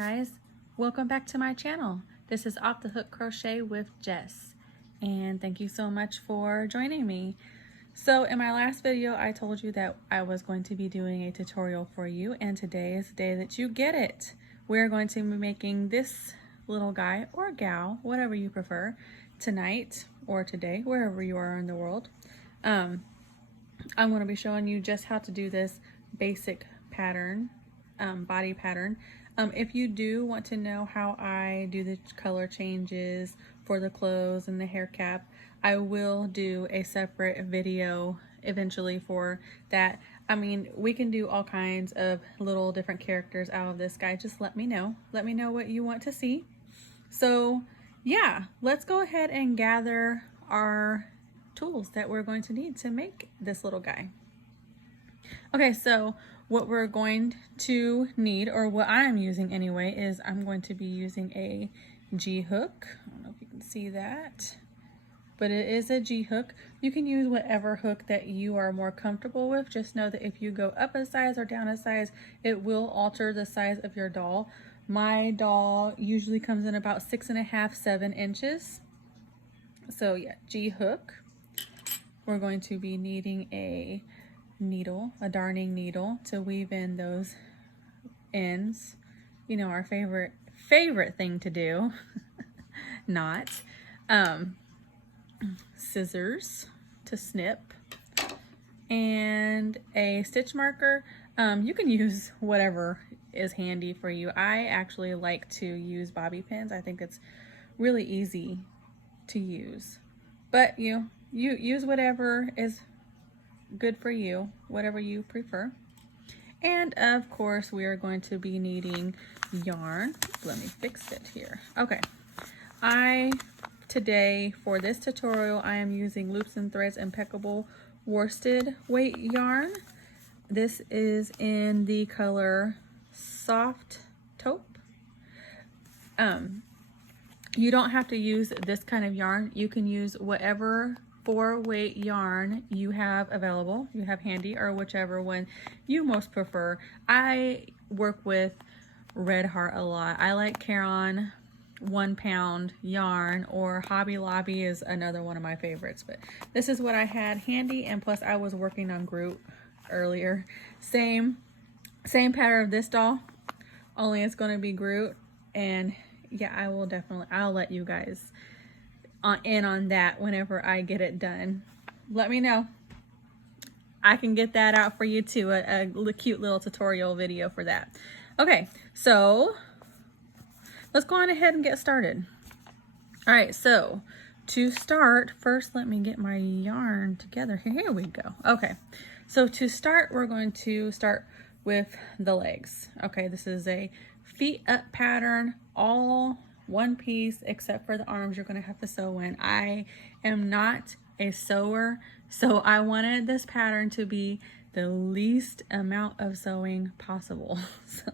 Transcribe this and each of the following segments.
guys, welcome back to my channel. This is Off the Hook Crochet with Jess, and thank you so much for joining me. So in my last video I told you that I was going to be doing a tutorial for you, and today is the day that you get it. We're going to be making this little guy or gal, whatever you prefer, tonight or today, wherever you are in the world. I'm going to be showing you just how to do this basic pattern, body pattern. If you do want to know how I do the color changes for the clothes and the hair cap, I will do a separate video eventually for that. I mean, we can do all kinds of little different characters out of this guy. Just let me know. Let me know what you want to see. So yeah, let's go ahead and gather our tools that we're going to need to make this little guy. Okay, so what we're going to need, or what I'm using anyway, is I'm going to be using a G hook. I don't know if you can see that, but it is a G hook. You can use whatever hook that you are more comfortable with. Just know that if you go up a size or down a size, it will alter the size of your doll. My doll usually comes in about 6.5, 7 inches. So yeah, G hook. We're going to be needing a needle, a darning needle, to weave in those ends. You know, our favorite thing to do. Not. Scissors to snip, and a stitch marker. You can use whatever is handy for you. I actually like to use bobby pins. I think it's really easy to use, but you use whatever is good for you, whatever you prefer. And of course we are going to be needing yarn. Let me fix it here. Okay, today for this tutorial I am using Loops and Threads Impeccable worsted weight yarn. This is in the color Soft Taupe. You don't have to use this kind of yarn. You can use whatever 4-weight yarn you have available, you have handy, or whichever one you most prefer. I work with Red Heart a lot. I like Caron 1-pound yarn, or Hobby Lobby is another one of my favorites, but this is what I had handy, and plus I was working on Groot earlier. Same pattern of this doll, only it's going to be Groot. And yeah, I'll let you guys in on that whenever I get it done. Let me know. I can get that out for you too, a cute little tutorial video for that. Okay, so let's go on ahead and get started. All right, so to start, first let me get my yarn together. Here we go. Okay, so to start, we're going to start with the legs. Okay, this is a feet up pattern, all one piece except for the arms you're going to have to sew in. I am not a sewer, so I wanted this pattern to be the least amount of sewing possible. So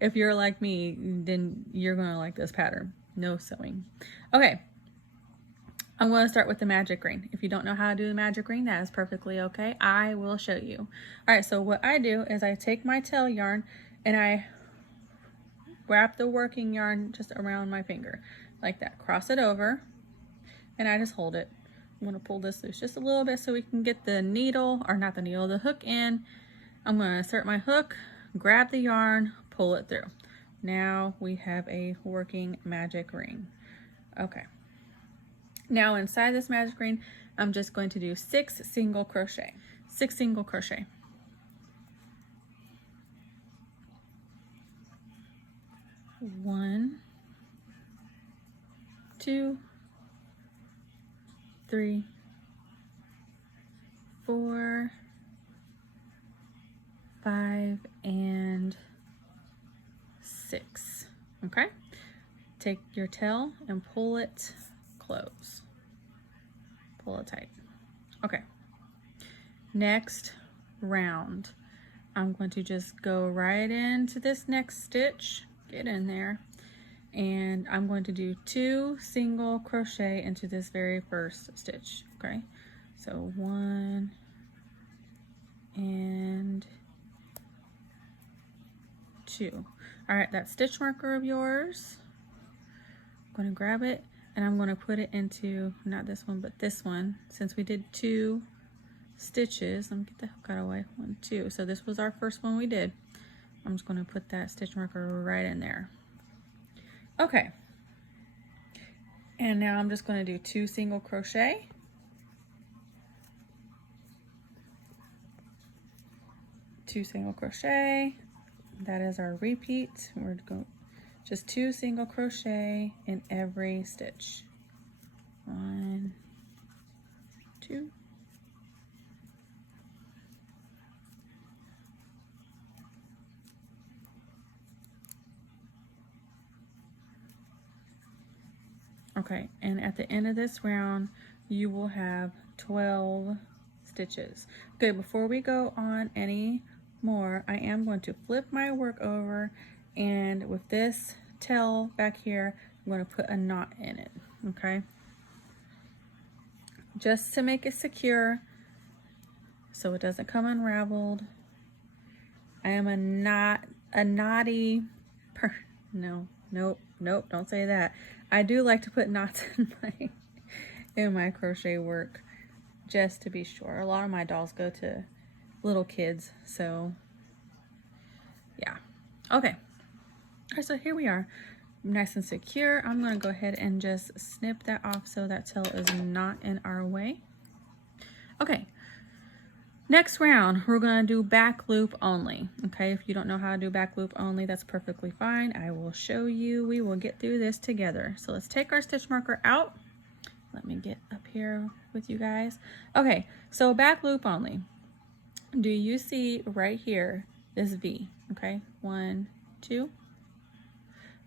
if you're like me, then you're going to like this pattern. No sewing. Okay, I'm going to start with the magic ring. If you don't know how to do the magic ring, that is perfectly okay. I will show you. All right, so what I do is I take my tail yarn and I wrap the working yarn just around my finger like that, cross it over, and I just hold it. I'm going to pull this loose just a little bit so we can get the needle, or not the needle, the hook in. I'm going to insert my hook, grab the yarn, pull it through. Now we have a working magic ring. Okay, now inside this magic ring I'm just going to do 6 single crochet. 6 single crochet. 1, 2, 3, 4, 5, and 6. Okay, take your tail and pull it close, pull it tight. Okay, next round I'm going to just go right into this next stitch, get in there, and I'm going to do 2 single crochet into this very first stitch. Okay, so 1 and 2. All right, that stitch marker of yours, I'm going to grab it and I'm going to put it into, not this one, but this one. Since we did 2 stitches, let me get the hook out of the way, 1, 2. So this was our first one we did. I'm just going to put that stitch marker right in there. Okay. And now I'm just going to do 2 single crochet. Two single crochet. That is our repeat. We're going just 2 single crochet in every stitch. 1, 2. Okay, and at the end of this round, you will have 12 stitches. Okay, before we go on any more, I am going to flip my work over, and with this tail back here, I'm going to put a knot in it, okay? Just to make it secure so it doesn't come unraveled. I am a naughty no, nope, don't say that. I do like to put knots in my crochet work just to be sure. A lot of my dolls go to little kids, so yeah. Okay, all right, so here we are, nice and secure. I'm going to go ahead and just snip that off so that tail is not in our way. Okay, next round we're going to do back loop only. Okay, if you don't know how to do back loop only, that's perfectly fine. I will show you. We will get through this together. So let's take our stitch marker out. Let me get up here with you guys. Okay, so back loop only. Do you see right here this V? Okay, 1, 2.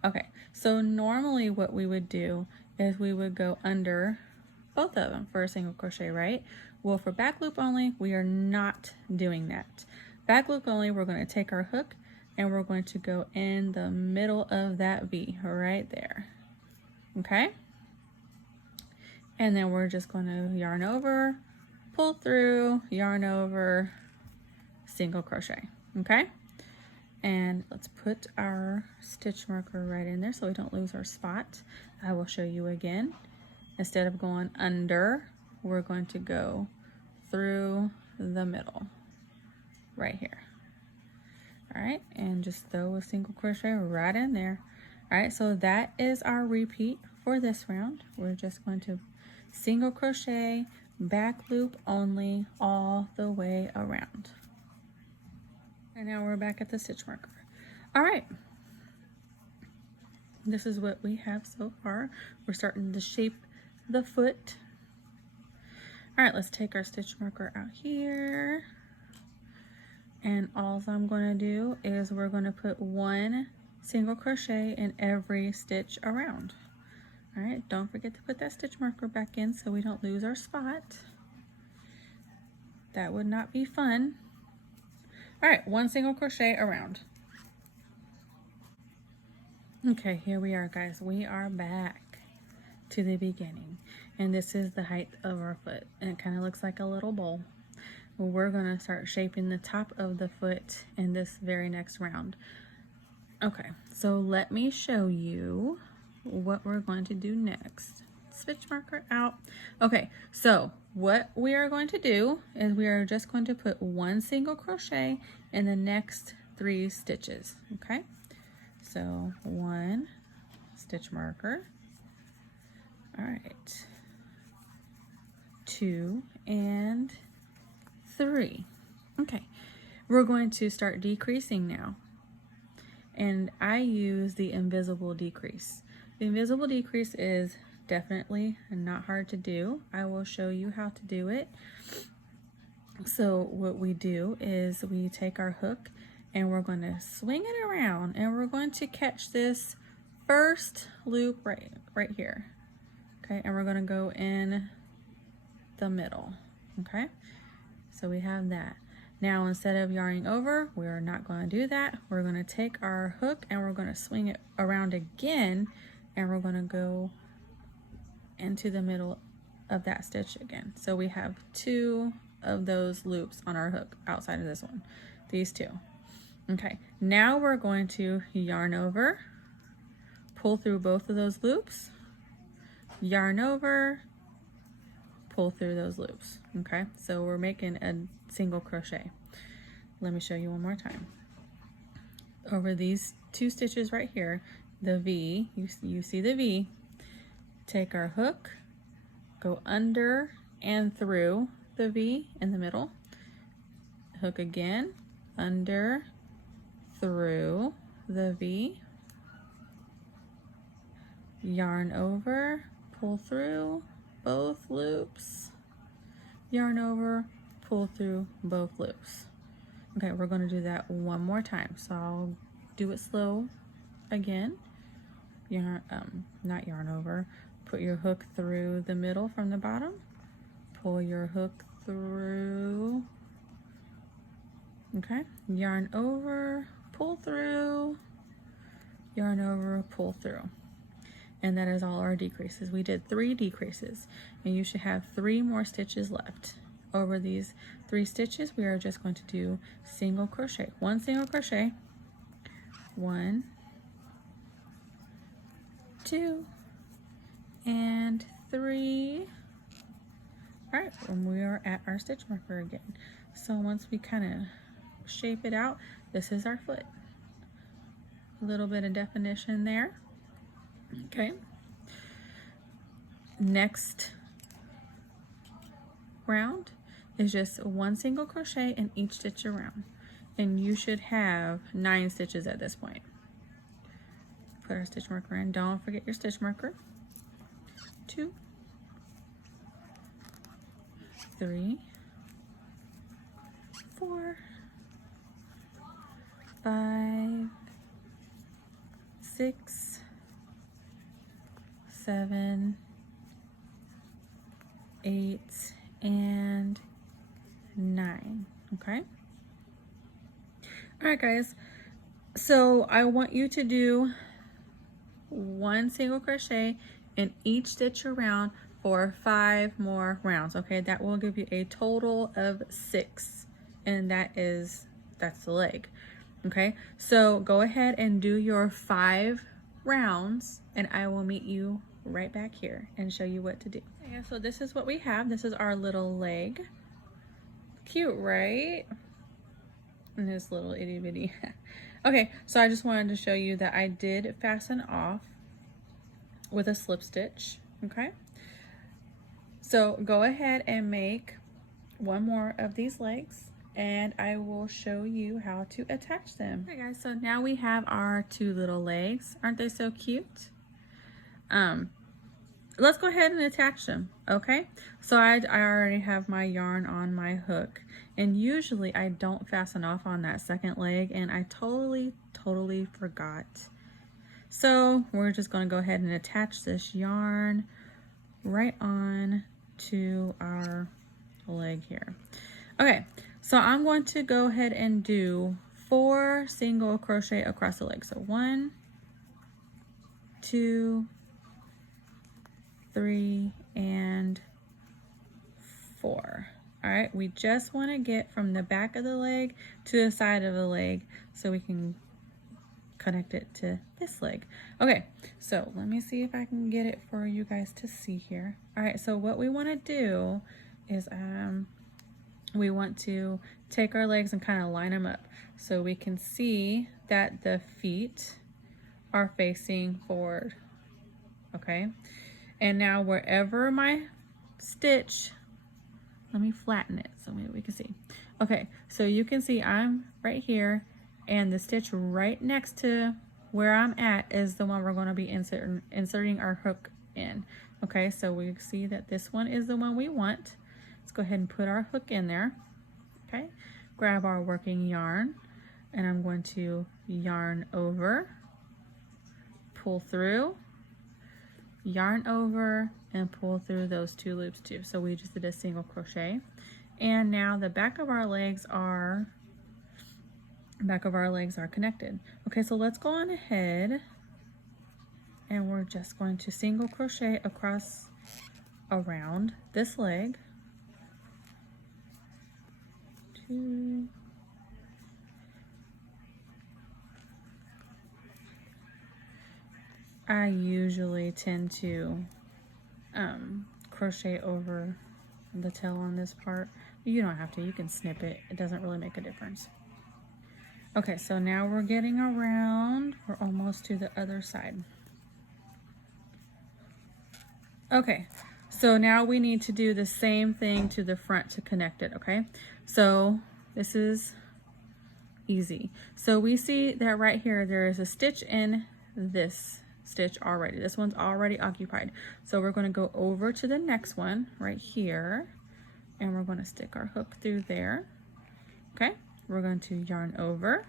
Okay, so normally what we would do is we would go under both of them for a single crochet, right? Well, for back loop only, we are not doing that. Back loop only, we're going to take our hook and we're going to go in the middle of that V right there. Okay? And then we're just going to yarn over, pull through, yarn over, single crochet. Okay? And let's put our stitch marker right in there so we don't lose our spot. I will show you again. Instead of going under, we're going to go through the middle right here. All right, and just throw a single crochet right in there. All right, so that is our repeat for this round. We're just going to single crochet, back loop only, all the way around. And now we're back at the stitch marker. All right, this is what we have so far. We're starting to shape the foot. All right, let's take our stitch marker out here. And all I'm going to do is we're going to put 1 single crochet in every stitch around. All right, don't forget to put that stitch marker back in so we don't lose our spot. That would not be fun. All right, 1 single crochet around. Okay, here we are, guys. We are back to the beginning. And this is the height of our foot. And it kind of looks like a little bowl. We're going to start shaping the top of the foot in this very next round. Okay, so let me show you what we're going to do next. Stitch marker out. Okay, so what we are going to do is we are just going to put 1 single crochet in the next 3 stitches. Okay, so 1 stitch marker. All right, 2 and 3. Okay, we're going to start decreasing now, and I use the invisible decrease. The invisible decrease is definitely not hard to do. I will show you how to do it. So what we do is we take our hook and we're going to swing it around, and we're going to catch this first loop right here. Okay, and we're going to go in the middle. Okay, so we have that. Now instead of yarning over, we're not going to do that. We're going to take our hook and we're going to swing it around again, and we're going to go into the middle of that stitch again. So we have 2 of those loops on our hook outside of this one, these 2. Okay, now we're going to yarn over, pull through both of those loops, yarn over, pull through those loops. Okay, so we're making a single crochet. Let me show you one more time. Over these 2 stitches right here, the V, you see the V, take our hook, go under and through the V in the middle, hook again, under, through the V, yarn over, pull through both loops, yarn over, pull through both loops. Okay, we're going to do that one more time. So I'll do it slow again. Not yarn over. Put your hook through the middle from the bottom. Pull your hook through. Okay, yarn over, pull through, yarn over, pull through. And that is all our decreases. We did 3 decreases, and you should have 3 more stitches left. Over these 3 stitches, we are just going to do single crochet. 1 single crochet, 1, 2, and 3. All right, and we are at our stitch marker again. So once we kind of shape it out, this is our foot. A little bit of definition there. Okay. Next round is just 1 single crochet in each stitch around, and you should have 9 stitches at this point. Put our stitch marker in. Don't forget your stitch marker. 2, 3, 4, 5, 6, 7, 8, and 9. Okay. All right, guys. So I want you to do 1 single crochet in each stitch around for 5 more rounds. Okay, that will give you a total of 6, and that's the leg. Okay, so go ahead and do your 5 rounds, and I will meet you right back here and show you what to do. Okay, so this is what we have. This is our little leg. Cute, right? And this little itty bitty. Okay, so I just wanted to show you that I did fasten off with a slip stitch. Okay, so go ahead and make 1 more of these legs, and I will show you how to attach them. Okay guys, so now we have our 2 little legs. Aren't they so cute? Let's go ahead and attach them. Okay, so I already have my yarn on my hook, and usually I don't fasten off on that second leg, and I totally forgot. So we're just going to go ahead and attach this yarn right on to our leg here. Okay, so I'm going to go ahead and do 4 single crochet across the leg. So 1, 2, 3, and 4. All right, we just want to get from the back of the leg to the side of the leg so we can connect it to this leg. Okay, so let me see if I can get it for you guys to see here. All right, so what we want to do is we want to take our legs and kind of line them up so we can see that the feet are facing forward. Okay, and now wherever my stitch, let me flatten it so maybe we can see. Okay, so you can see I'm right here, and the stitch right next to where I'm at is the one we're going to be inserting our hook in. Okay, so we see that this one is the one we want. Let's go ahead and put our hook in there. Okay, grab our working yarn, and I'm going to yarn over, pull through, yarn over, and pull through those 2 loops too. So we just did a single crochet, and now the back of our legs are connected. Okay, so let's go on ahead, and we're just going to single crochet across around this leg. 2, I usually tend to crochet over the tail on this part. You don't have to, you can snip it. It doesn't really make a difference. Okay, so now we're getting around. We're almost to the other side. Okay, so now we need to do the same thing to the front to connect it, okay? So this is easy. So we see that right here, there is a stitch in this stitch already. This one's already occupied. So we're going to go over to the next one right here, and we're going to stick our hook through there. Okay, we're going to yarn over,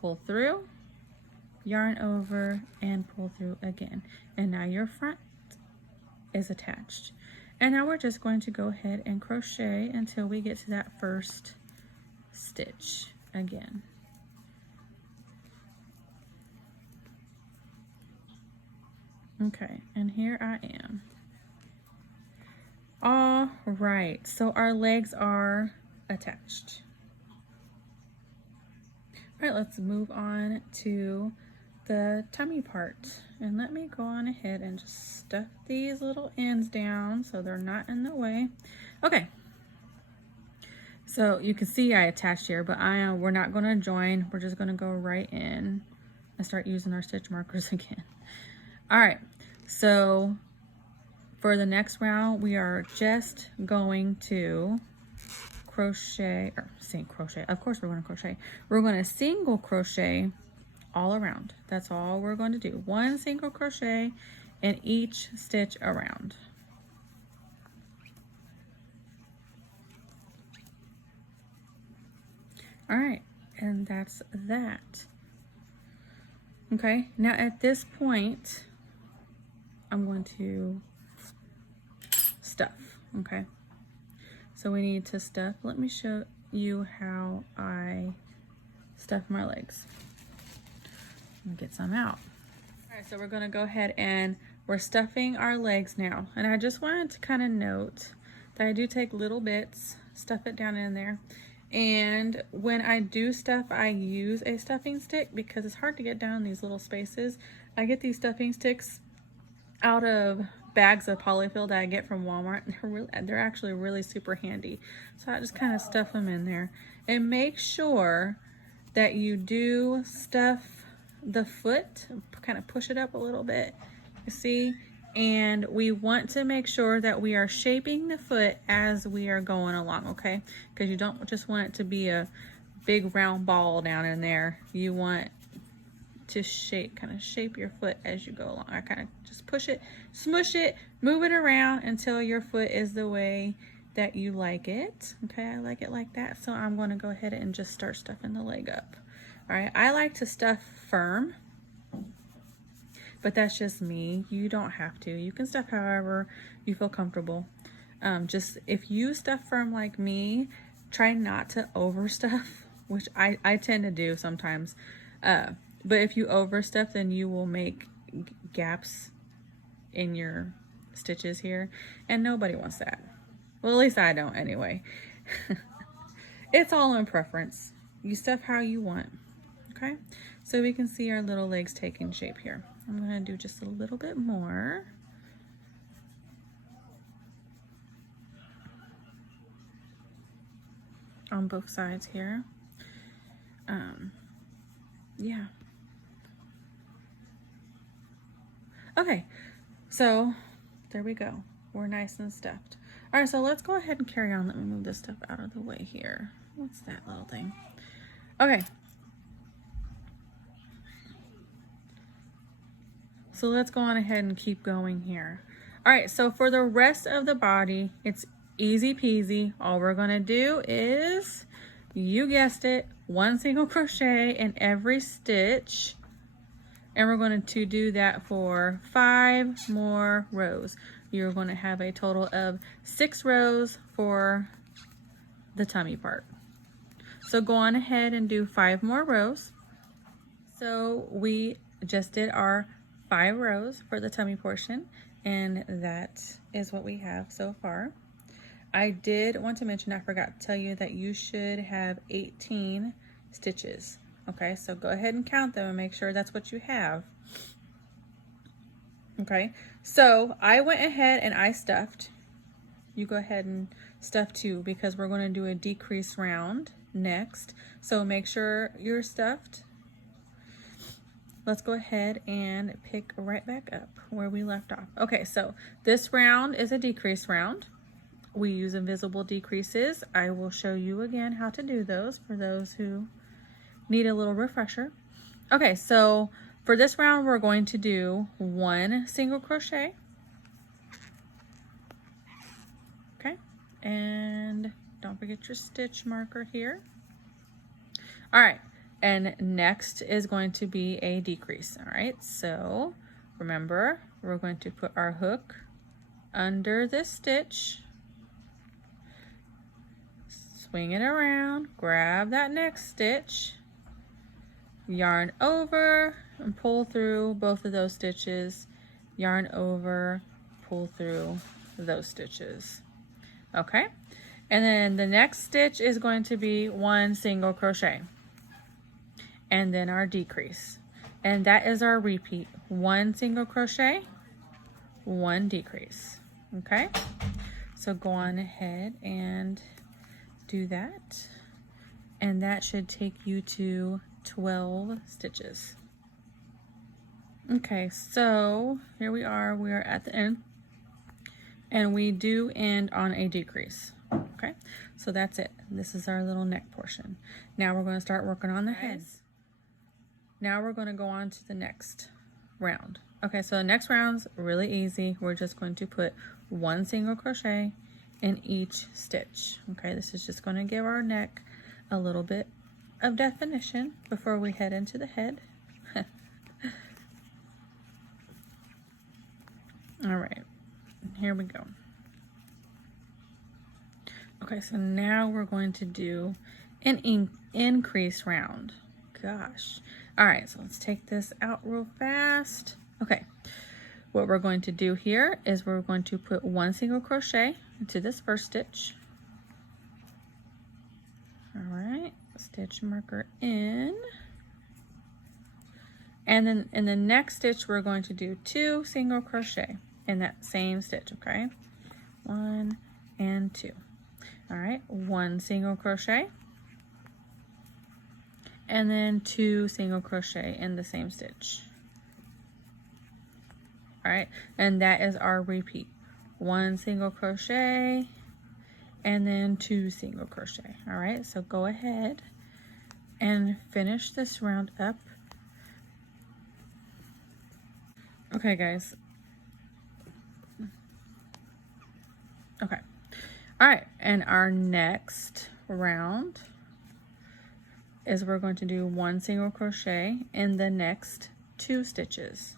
pull through, yarn over, and pull through again. And now your front is attached. And now we're just going to go ahead and crochet until we get to that first stitch again. Okay, and here I am. All right, so our legs are attached. All right, let's move on to the tummy part. And let me go on ahead and just stuff these little ends down so they're not in the way. Okay, so you can see I attached here, but we're not going to join. We're just going to go right in and start using our stitch markers again. All right, so for the next round, we are just going to crochet, or crochet. Of course we're going to crochet. We're going to single crochet all around. That's all we're going to do. One single crochet in each stitch around. All right, and that's that. Okay, now at this point, I'm going to stuff, okay? So we need to stuff. Let me show you how I stuff my legs. Get some out. All right, so we're gonna go ahead and we're stuffing our legs now. And I just wanted to kind of note that I do take little bits, stuff it down in there. And when I do stuff, I use a stuffing stick because it's hard to get down these little spaces. I get these stuffing sticks out of bags of polyfil that I get from Walmart. They're actually really super handy. So I just kind of stuff them in there. And make sure that you do stuff the foot, kind of push it up a little bit, you see? And we want to make sure that we are shaping the foot as we are going along, okay? Because you don't just want it to be a big round ball down in there. You want to kind of shape your foot as you go along. I kind of just push it, smush it, move it around until your foot is the way that you like it. Okay, I like it like that. So I'm going to go ahead and just start stuffing the leg up. All right, I like to stuff firm, but that's just me. You don't have to. You can stuff however you feel comfortable. Just if you stuff firm like me, try not to overstuff, which I tend to do sometimes. But if you overstuff, then you will make gaps in your stitches here, and nobody wants that. Well, at least I don't anyway. It's all in preference. You stuff how you want, okay? So we can see our little legs taking shape here. I'm gonna do just a little bit more. On both sides here. Yeah. Okay, so there we go. We're nice and stuffed. All right, so let's go ahead and carry on. Let me move this stuff out of the way here. What's that little thing? Okay. So let's go on ahead and keep going here. All right, so for the rest of the body, it's easy peasy. All we're gonna do is, you guessed it, one single crochet in every stitch. And we're going to do that for 5 more rows. You're going to have a total of 6 rows for the tummy part. So go on ahead and do 5 more rows. So we just did our 5 rows for the tummy portion, and that is what we have so far. I did want to mention, I forgot to tell you that you should have 18 stitches. Okay, so go ahead and count them and make sure that's what you have. Okay, so I went ahead and I stuffed. You go ahead and stuff too, because we're going to do a decrease round next. So make sure you're stuffed. Let's go ahead and pick right back up where we left off. Okay, so this round is a decrease round. We use invisible decreases. I will show you again how to do those for those who need a little refresher. Okay, so for this round, we're going to do 1 single crochet. Okay, and don't forget your stitch marker here. All right, and next is going to be a decrease. All right, so remember, we're going to put our hook under this stitch, swing it around, grab that next stitch, yarn over and pull through both of those stitches, yarn over, pull through those stitches. Okay, and then the next stitch is going to be 1 single crochet, and then our decrease, and that is our repeat: 1 single crochet, 1 decrease. Okay, so go on ahead and do that, and that should take you to 12 stitches. Okay, so here we are at the end, and we do end on a decrease. Okay, so that's it. This is our little neck portion. Now we're going to start working on the heads. Now we're going to go on to the next round. Okay, so the next round's really easy. We're just going to put 1 single crochet in each stitch. Okay, this is just going to give our neck a little bit of definition before we head into the head. All right, here we go. Okay, so now we're going to do an increase round. Gosh. All right, so let's take this out real fast. Okay, what we're going to do here is we're going to put 1 single crochet into this first stitch. All right, stitch marker in. And then in the next stitch, we're going to do 2 single crochet in that same stitch, okay? 1 and 2. All right, 1 single crochet, and then 2 single crochet in the same stitch. All right, and that is our repeat: 1 single crochet, and then 2 single crochet. All right, so go ahead and finish this round up. Okay, guys. Okay. All right, and our next round is we're going to do 1 single crochet in the next 2 stitches.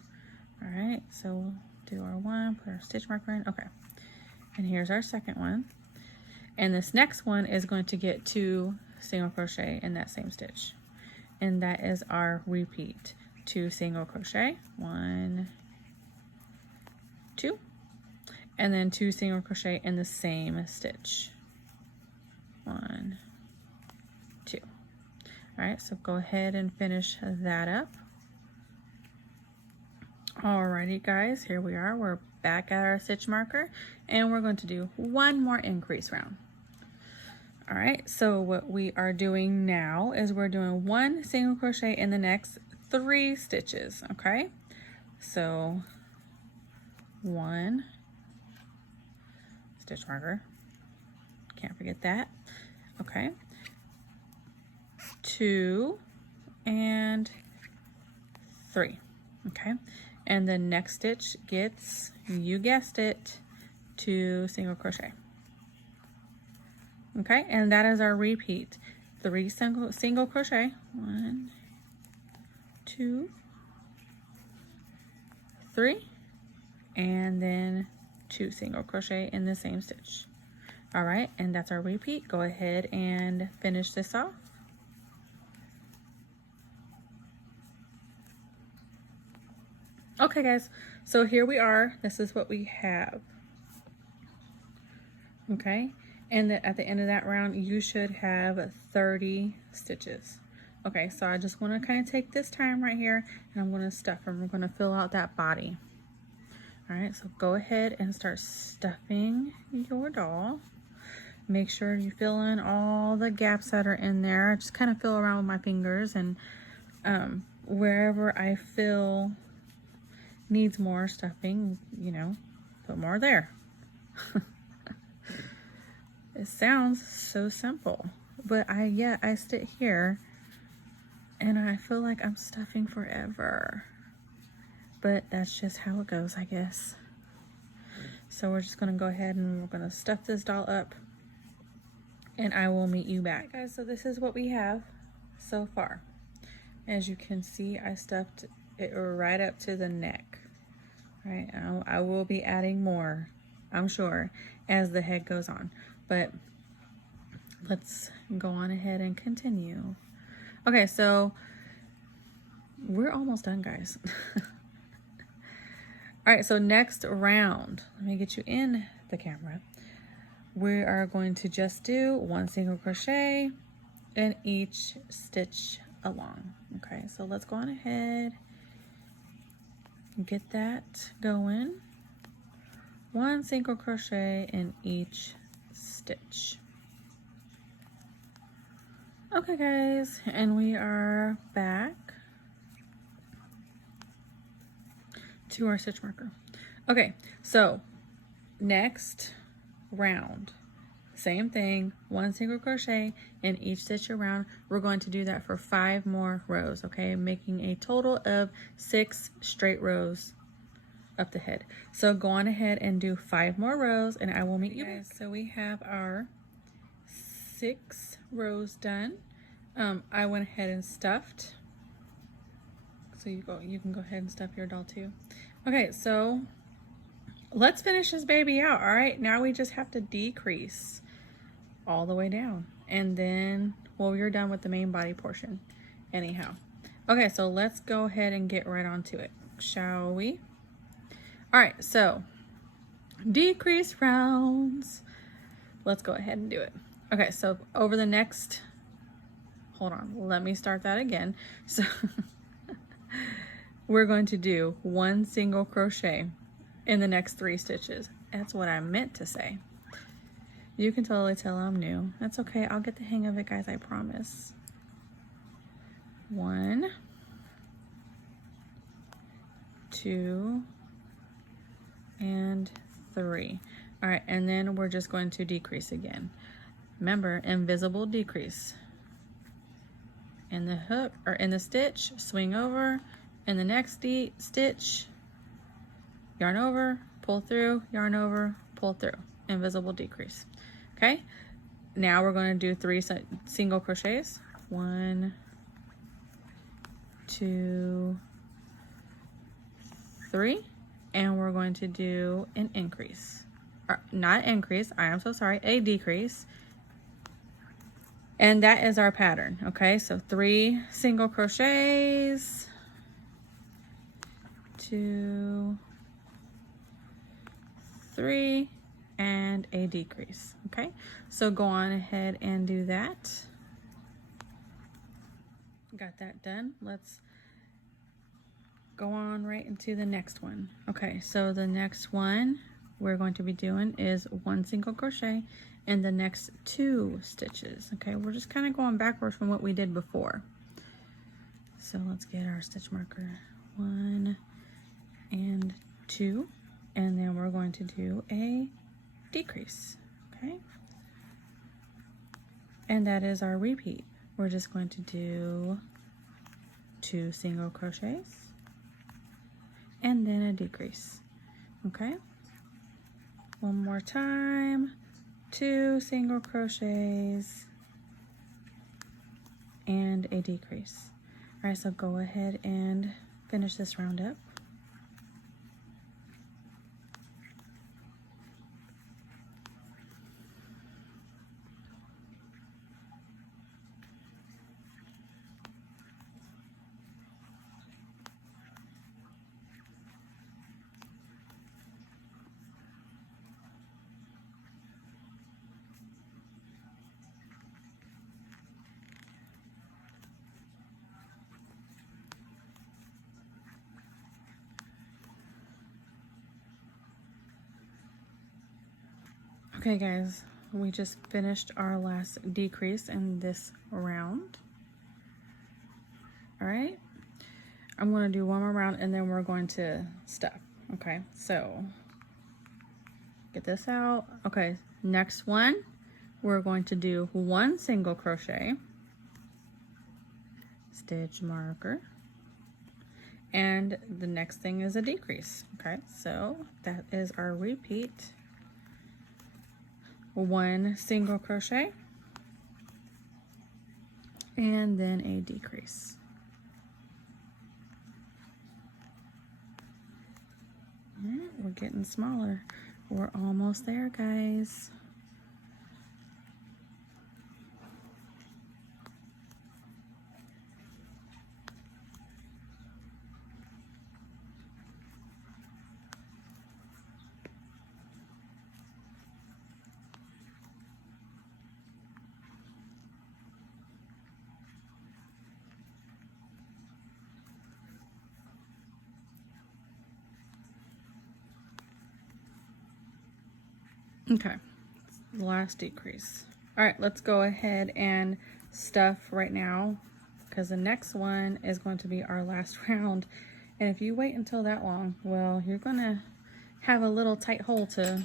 All right, so we'll do our 1, put our stitch marker in. Okay, and here's our second one. And this next one is going to get 2 single crochet in that same stitch. And that is our repeat: 2 single crochet, 1, 2, and then 2 single crochet in the same stitch. 1, 2. All right, so go ahead and finish that up. Alrighty, guys, here we are. We're back at our stitch marker, and we're going to do 1 more increase round. All right, so what we are doing now is we're doing 1 single crochet in the next 3 stitches. Okay, so 1 stitch marker, can't forget that. Okay, 2 and 3. Okay, and the next stitch gets, you guessed it, 2 single crochet. Okay, and that is our repeat: 3 single crochet, 1, 2, 3, and then 2 single crochet in the same stitch. All right, and that's our repeat. Go ahead and finish this off. Okay, guys, so here we are. This is what we have. Okay, and at the end of that round, you should have 30 stitches. Okay, so I just want to kind of take this time right here, and I'm going to stuff, and we're going to fill out that body. All right, so go ahead and start stuffing your doll. Make sure you fill in all the gaps that are in there. I just kind of feel around with my fingers, and wherever I feel needs more stuffing, you know, put more there. It sounds so simple, but I sit here and I feel like I'm stuffing forever. But that's just how it goes, I guess. So we're just gonna go ahead and we're gonna stuff this doll up, and I will meet you back. Guys, so this is what we have so far. As you can see, I stuffed it right up to the neck. Right, I will be adding more, I'm sure, as the head goes on. But let's go on ahead and continue. Okay, so we're almost done, guys. All right, so next round, let me get you in the camera. We are going to just do 1 single crochet in each stitch along. Okay, so let's go on ahead and get that going. 1 single crochet in each stitch. Okay, guys, and we are back to our stitch marker. Okay, so next round, same thing, 1 single crochet in each stitch around. We're going to do that for 5 more rows, okay, making a total of 6 straight rows up the head. So go on ahead and do 5 more rows, and I will meet you back. So we have our 6 rows done. I went ahead and stuffed. So you can go ahead and stuff your doll too. Okay, so let's finish this baby out. All right, now we just have to decrease all the way down, and then, well, you're done with the main body portion anyhow. Okay, so let's go ahead and get right onto it, shall we? All right, so decrease rounds. Let's go ahead and do it. Okay, so over the next, hold on, let me start that again. So we're going to do 1 single crochet in the next 3 stitches. That's what I meant to say. You can totally tell I'm new. That's okay, I'll get the hang of it, guys, I promise. 1, 2, and 3. All right, and then we're just going to decrease again. Remember, invisible decrease. In the hook, or in the stitch, swing over. In the next stitch, yarn over, pull through, yarn over, pull through. Invisible decrease. Okay, now we're going to do 3 single crochets. 1, 2, 3, and we're going to do an increase, or not increase, I am so sorry, a decrease, and that is our pattern. Okay, so 3 single crochets, 2, 3, and a decrease. Okay, so go on ahead and do that. Got that done. Let's go on right into the next one. Okay, so the next one we're going to be doing is 1 single crochet in the next 2 stitches. Okay, we're just kind of going backwards from what we did before. So let's get our stitch marker. 1 and 2, and then we're going to do a decrease. Okay, and that is our repeat. We're just going to do 2 single crochets and then a decrease. Okay, one more time, 2 single crochets and a decrease. All right, so go ahead and finish this round up. Okay guys, we just finished our last decrease in this round. All right, I'm going to do one more round and then we're going to stuff. Okay, so get this out. Okay, next one, we're going to do one single crochet, stitch marker, and the next thing is a decrease. Okay, so that is our repeat. One single crochet and then a decrease. All right, we're getting smaller. We're almost there, guys. Okay, last decrease. All right, let's go ahead and stuff right now because the next one is going to be our last round. And if you wait until that long, well, you're gonna have a little tight hole to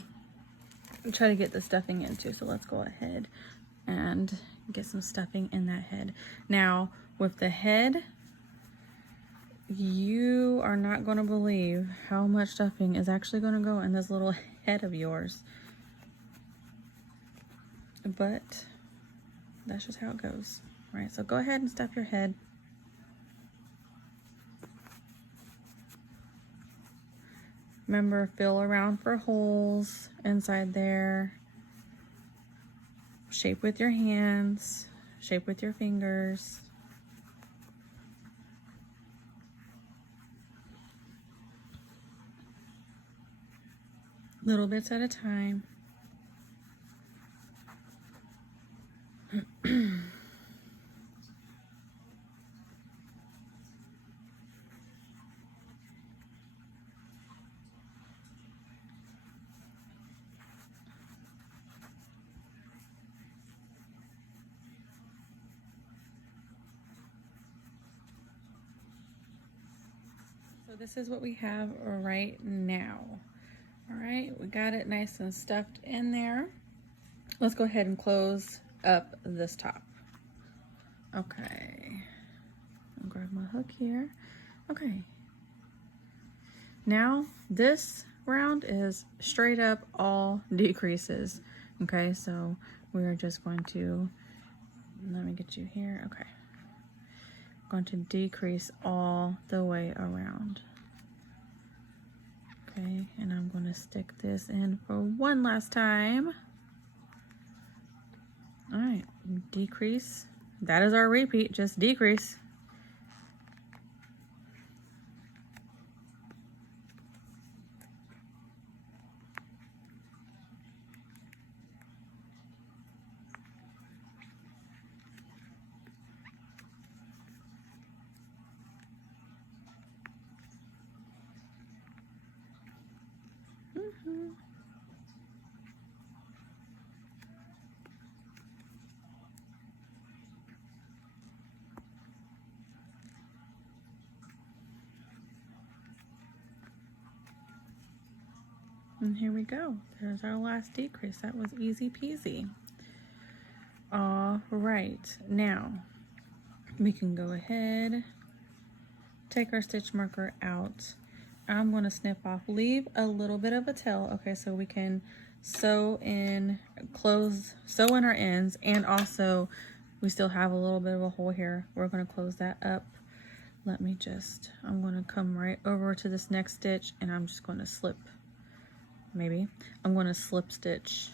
try to get the stuffing into. So let's go ahead and get some stuffing in that head. Now, with the head, you are not gonna believe how much stuffing is actually gonna go in this little head of yours. But that's just how it goes. All right, so go ahead and stuff your head. Remember, feel around for holes inside there. Shape with your hands, shape with your fingers. Little bits at a time. So this is what we have right now. All right, we got it nice and stuffed in there. Let's go ahead and close up this top. Okay, I'll grab my hook here. Okay, now this round is straight up all decreases. Okay, so we're just going to, let me get you here. Okay, going to decrease all the way around. Okay, and I'm going to stick this in for one last time. All right, decrease. That is our repeat, just decrease. And here we go. There's our last decrease. That was easy peasy. All right, now we can go ahead, take our stitch marker out. I'm going to snip off, leave a little bit of a tail, okay, so we can sew in, sew in our ends, and also we still have a little bit of a hole here. We're going to close that up. Let me just, I'm going to come right over to this next stitch and I'm just going to slip, maybe. I'm going to slip stitch.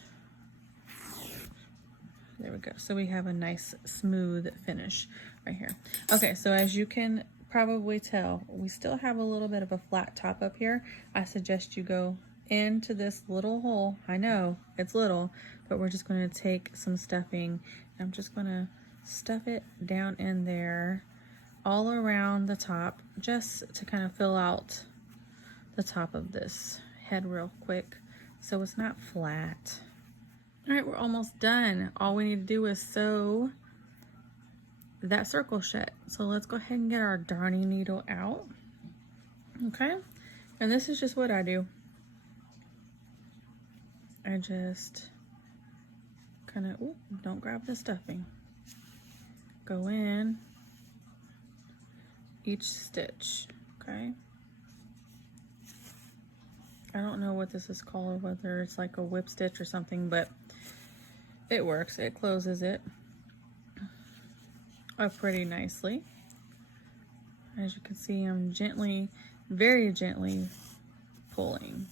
There we go. So we have a nice smooth finish right here. Okay, so as you can probably tell, we still have a little bit of a flat top up here. I suggest you go into this little hole. I know it's little, but we're just going to take some stuffing. I'm just going to stuff it down in there all around the top, just to kind of fill out the top of this head real quick so it's not flat. All right, we're almost done. All we need to do is sew that circle shut. So let's go ahead and get our darning needle out. Okay, and this is just what I do. I just kind of, don't grab the stuffing. Go in each stitch, okay? I don't know what this is called, whether it's like a whip stitch or something, but it works. It closes it up pretty nicely. As you can see, I'm gently, very gently pulling.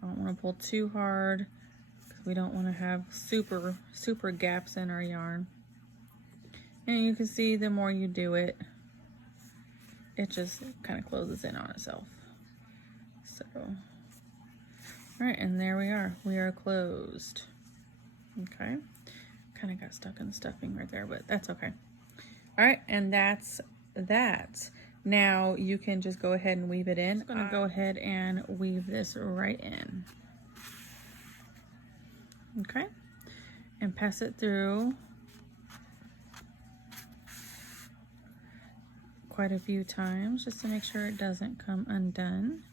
I don't want to pull too hard because we don't want to have super gaps in our yarn. And you can see the more you do it, it just kind of closes in on itself. So, all right, and there we are. We are closed. Okay, kind of got stuck in the stuffing right there, but that's okay. All right, and that's that. Now you can just go ahead and weave it in. I'm gonna go ahead and weave this right in. Okay, and pass it through quite a few times just to make sure it doesn't come undone.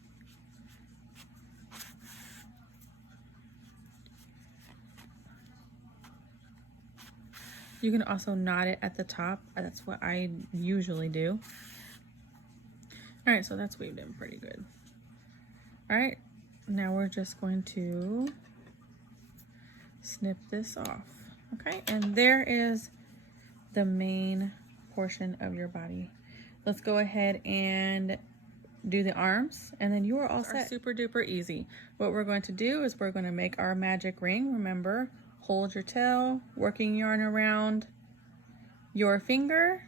You can also knot it at the top. That's what I usually do. All right, so that's weaved in pretty good. All right, now we're just going to snip this off. Okay, and there is the main portion of your body. Let's go ahead and do the arms, and then you are all set. Super duper easy. What we're going to do is we're going to make our magic ring. Remember, hold your tail, working yarn around your finger,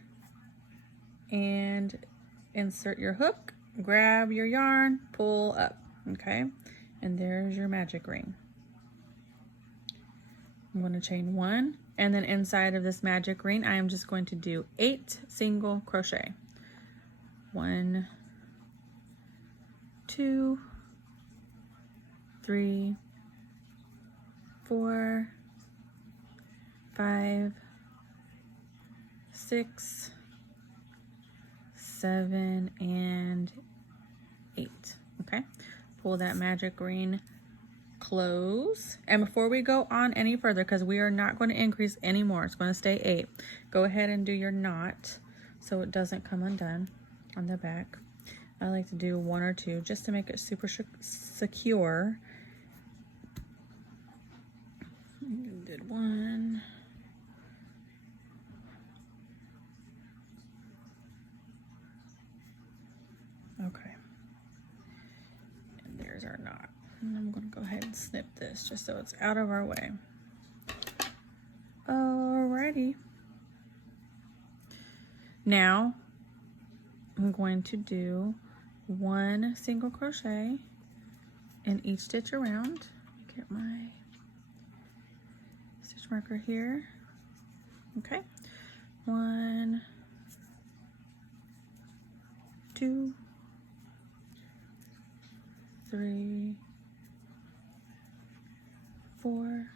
and insert your hook, grab your yarn, pull up, okay? And there's your magic ring. I'm going to chain 1, and then inside of this magic ring, I am just going to do 8 single crochet. 1, 2, 3, 4, 5, 6, 7, and 8. Okay, pull that magic ring close. And before we go on any further, because we are not going to increase anymore, it's going to stay 8, go ahead and do your knot so it doesn't come undone on the back. I like to do 1 or 2 just to make it super secure. Did 1. Okay. And there's our knot. And I'm going to go ahead and snip this just so it's out of our way. Alrighty. Now I'm going to do 1 single crochet in each stitch around. Get my stitch marker here. Okay. 1, 2, 3, 4,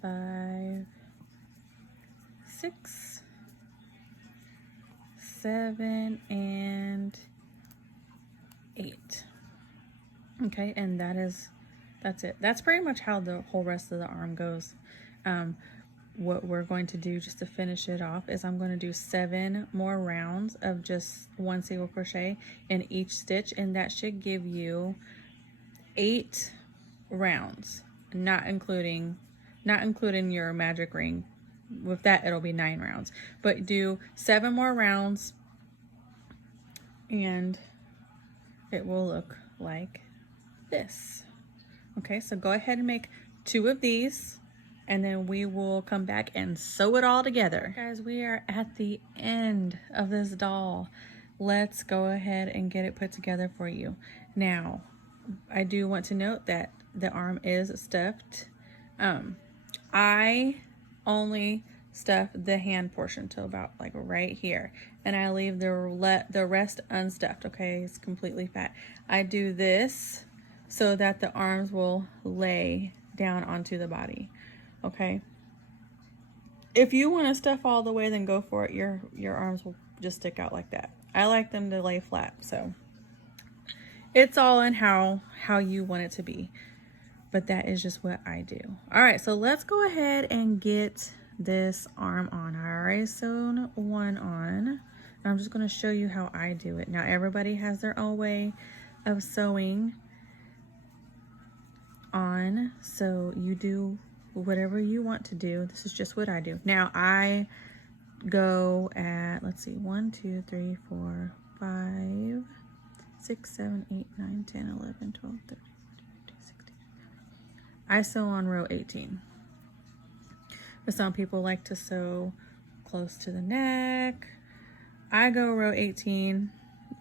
5, 6, 7, and 8. Okay, and that's it. That's pretty much how the whole rest of the arm goes. What we're going to do just to finish it off is I'm going to do 7 more rounds of just 1 single crochet in each stitch, and that should give you 8 rounds, not including your magic ring. With that, it'll be 9 rounds, but do 7 more rounds and it will look like this. Okay, so go ahead and make 2 of these, and then we will come back and sew it all together. Guys, we are at the end of this doll. Let's go ahead and get it put together for you. Now, I do want to note that the arm is stuffed. I only stuff the hand portion to about like right here, and I leave the rest unstuffed. Okay, it's completely fat. I do this so that the arms will lay down onto the body. Okay. If you want to stuff all the way, then go for it. Your arms will just stick out like that. I like them to lay flat, so it's all in how you want it to be. But that is just what I do. All right, so let's go ahead and get this arm on. I already sewn one on. I'm just going to show you how I do it. Now, everybody has their own way of sewing on, so you do whatever you want to do. This is just what I do. Now, I go at, let's see, 1, 2, 3, 4, 5, 6, 7, 8, 9, 10, 11, 12, 13. I sew on row 18. But some people like to sew close to the neck. I go row 18,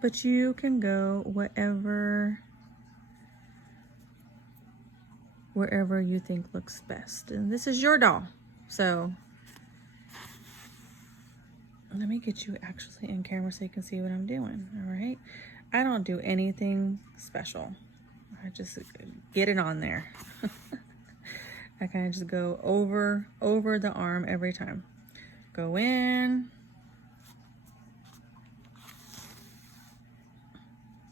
but you can go wherever you think looks best. And this is your doll. So let me get you actually in camera so you can see what I'm doing. All right. I don't do anything special. I just get it on there. I kind of just go over the arm every time. Go in.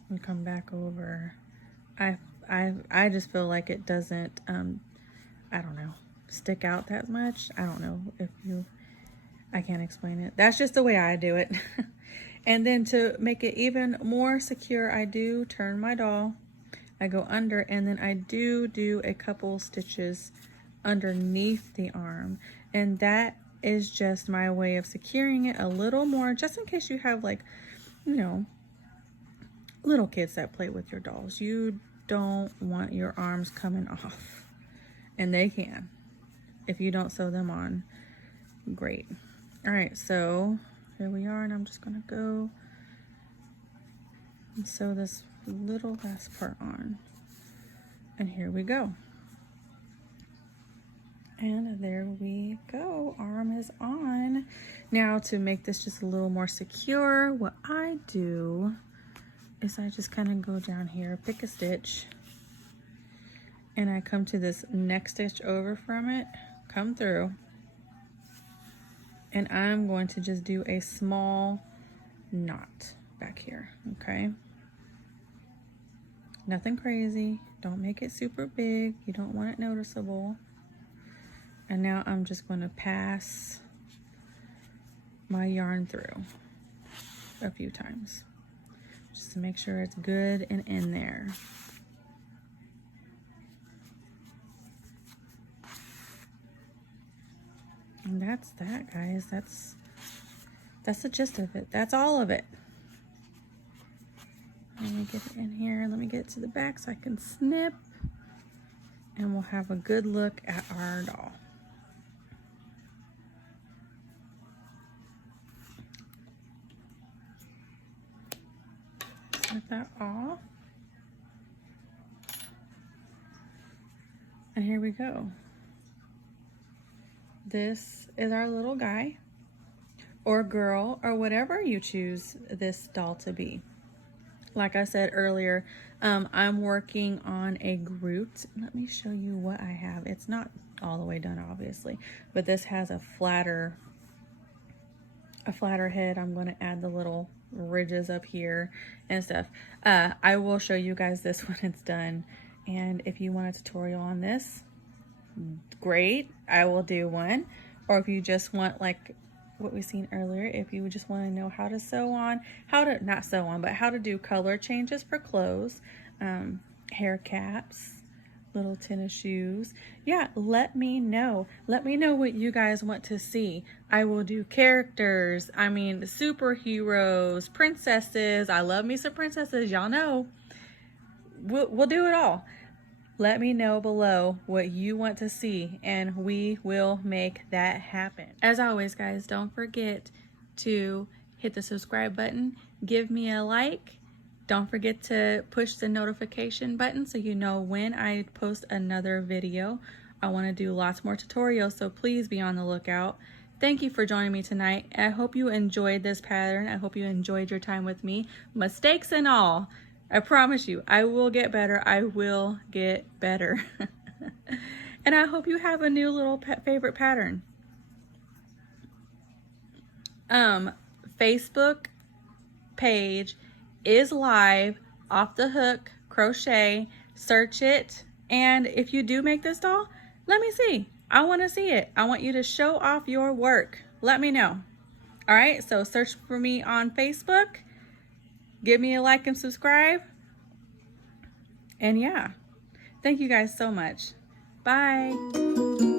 And come back over. I just feel like it doesn't, I don't know, stick out that much. I don't know if I can't explain it. That's just the way I do it. And then to make it even more secure, I do turn my doll. I go under, and then I do a couple stitches underneath the arm, and that is just my way of securing it a little more, just in case you have, like, you know, little kids that play with your dolls. You don't want your arms coming off, and they can if you don't sew them on. Great. All right, so here we are, and I'm just gonna go and sew this little last part on, and here we go. And there we go, arm is on. Now, to make this just a little more secure, what I do is I just kind of go down here, pick a stitch, and I come to this next stitch over from it, come through, and I'm going to just do a small knot back here, okay? Nothing crazy, don't make it super big, you don't want it noticeable. And now I'm just going to pass my yarn through a few times, just to make sure it's good and in there. And that's that, guys. That's the gist of it. That's all of it. Let me get it in here. Let me get it to the back so I can snip. And we'll have a good look at our doll. Snip that off. And here we go. This is our little guy or girl or whatever you choose this doll to be. Like I said earlier, I'm working on a Groot. Let me show you what I have. It's not all the way done, obviously, but this has a flatter head. I'm going to add the little ridges up here and stuff. I will show you guys this when it's done. And if you want a tutorial on this, great, I will do one. Or if you just want, like what we seen earlier, if you just want to know how to sew on, not sew on, but how to do color changes for clothes, hair caps, little tennis shoes, yeah, let me know. Let me know what you guys want to see. I will do characters, I mean superheroes, princesses. I love me some princesses, y'all know. We'll do it all. Let me know below what you want to see, and we will make that happen. As always, guys, don't forget to hit the subscribe button, give me a like. Don't forget to push the notification button so you know when I post another video. I want to do lots more tutorials, so please be on the lookout. Thank you for joining me tonight. I hope you enjoyed this pattern. I hope you enjoyed your time with me, mistakes and all. I promise you, I will get better. I will get better. And I hope you have a new little favorite pattern. Facebook page is live, Off the Hook Crochet. Search it. And if you do make this doll, let me see. I want to see it. I want you to show off your work. Let me know. All right, so search for me on Facebook. Give me a like and subscribe. And yeah, thank you guys so much. Bye.